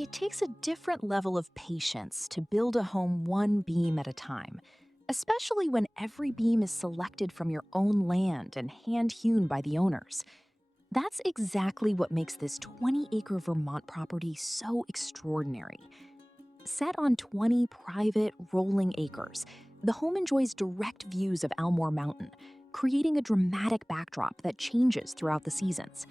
It takes a different level of patience to build a home one beam at a time, especially when every beam is selected from your own land and hand-hewn by the owners. That's exactly what makes this 20-acre Vermont property so extraordinary. Set on 20 private, rolling acres, the home enjoys direct views of Elmore Mountain, creating a dramatic backdrop that changes throughout the seasons.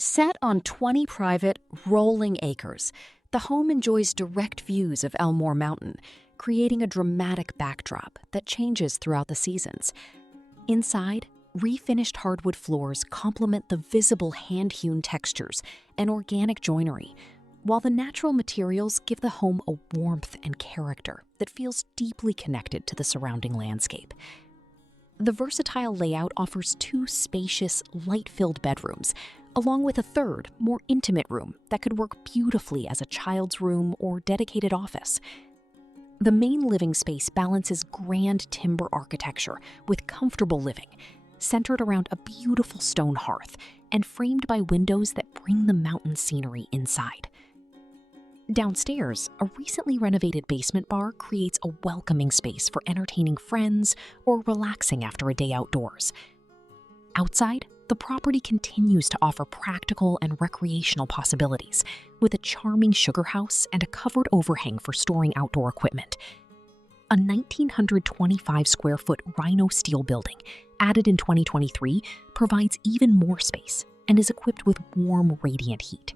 Set on 20 private, rolling acres, the home enjoys direct views of Elmore Mountain, creating a dramatic backdrop that changes throughout the seasons. Inside, refinished hardwood floors complement the visible hand-hewn textures and organic joinery, while the natural materials give the home a warmth and character that feels deeply connected to the surrounding landscape. The versatile layout offers 2 spacious, light-filled bedrooms, along with a third, more intimate room that could work beautifully as a child's room or dedicated office. The main living space balances grand timber architecture with comfortable living, centered around a beautiful stone hearth and framed by windows that bring the mountain scenery inside. Downstairs, a recently renovated basement bar creates a welcoming space for entertaining friends or relaxing after a day outdoors. Outside, the property continues to offer practical and recreational possibilities, with a charming sugarhouse and a covered overhang for storing outdoor equipment. A 1,925-square-foot Rhino steel building, added in 2023, provides even more space and is equipped with warm, radiant heat.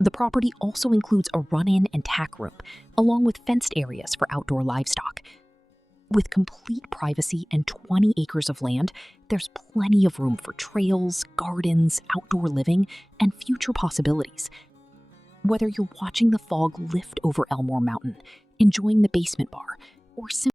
The property also includes a run-in and tack room, along with fenced areas for outdoor livestock. With complete privacy and 20 acres of land, there's plenty of room for trails, gardens, outdoor living, and future possibilities. Whether you're watching the fog lift over Elmore Mountain, enjoying the basement bar, or simply